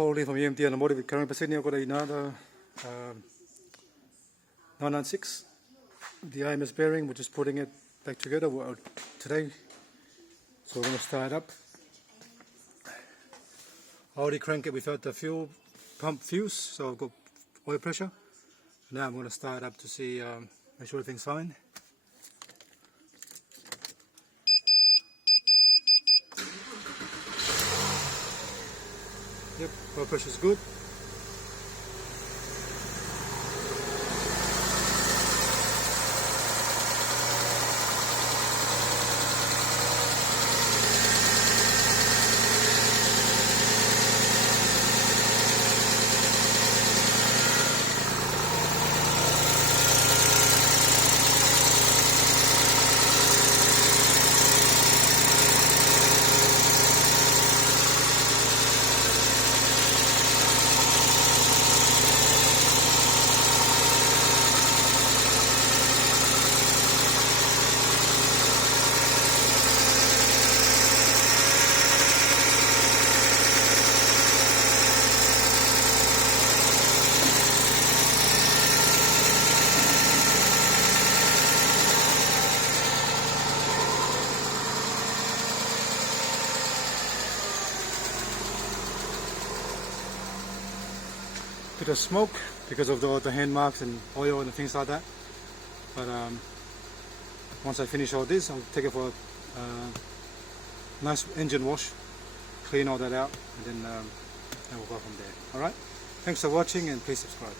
Paul Lee from EMT Automotive Carrying Pacific. I've got another 996, the IMS bearing. We're just putting it back together today. So we're going to start up. I already cranked it without the fuel pump fuse, so I've got oil pressure. Now I'm going to start up to see, make sure everything's fine. Yep, oil pressure's good. Bit of smoke because of the hand marks and oil and things like that, but once I finish all this, I'll take it for a nice engine wash, clean all that out, and then we'll go from there. Alright, thanks for watching and please subscribe.